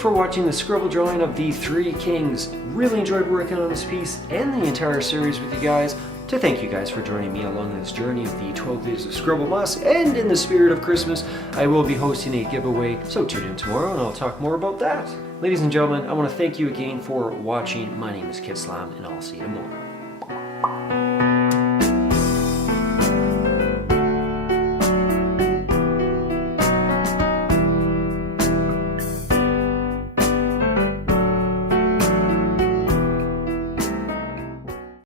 for watching the scribble drawing of the Three Kings. Really enjoyed working on this piece and the entire series with you guys. To thank you guys for joining me along this journey of the 12 days of Scribblemas, and in the spirit of Christmas, I will be hosting a giveaway, so tune in tomorrow and I'll talk more about that. Ladies and gentlemen, I want to thank you again for watching. My name is Kitslam, and I'll see you tomorrow.